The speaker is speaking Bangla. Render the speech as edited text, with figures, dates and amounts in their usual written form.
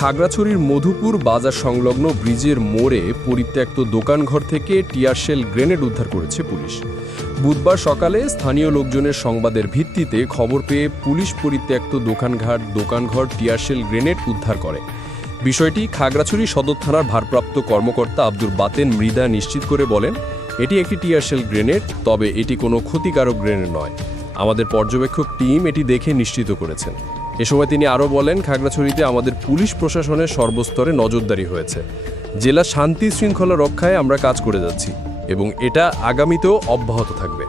খাগড়াছড়ির মধুপুর বাজার সংলগ্ন ব্রিজের মোড়ে পরিত্যক্ত দোকানঘর থেকে টিয়ারশেল গ্রেনেড উদ্ধার করেছে পুলিশ। বুধবার সকালে স্থানীয় লোকজনের সংবাদের ভিত্তিতে খবর পেয়ে পুলিশ পরিত্যক্ত দোকানঘর টিয়ারশেল গ্রেনেড উদ্ধার করে। বিষয়টি খাগড়াছড়ি সদর থানার ভারপ্রাপ্ত কর্মকর্তা আব্দুল বাতেন মৃধা নিশ্চিত করে বলেন, এটি একটি টিয়ারশেল গ্রেনেড, তবে এটি কোনো ক্ষতিকারক গ্রেনেড নয়। আমাদের পর্যবেক্ষক টিম এটি দেখে নিশ্চিত করেছেন। এ সময় তিনি আরও বলেন, খাগড়াছড়িতে আমাদের পুলিশ প্রশাসনের সর্বস্তরে নজরদারি হয়েছে। জেলা শান্তি শৃঙ্খলা রক্ষায় আমরা কাজ করে যাচ্ছি এবং এটা আগামীতেও অব্যাহত থাকবে।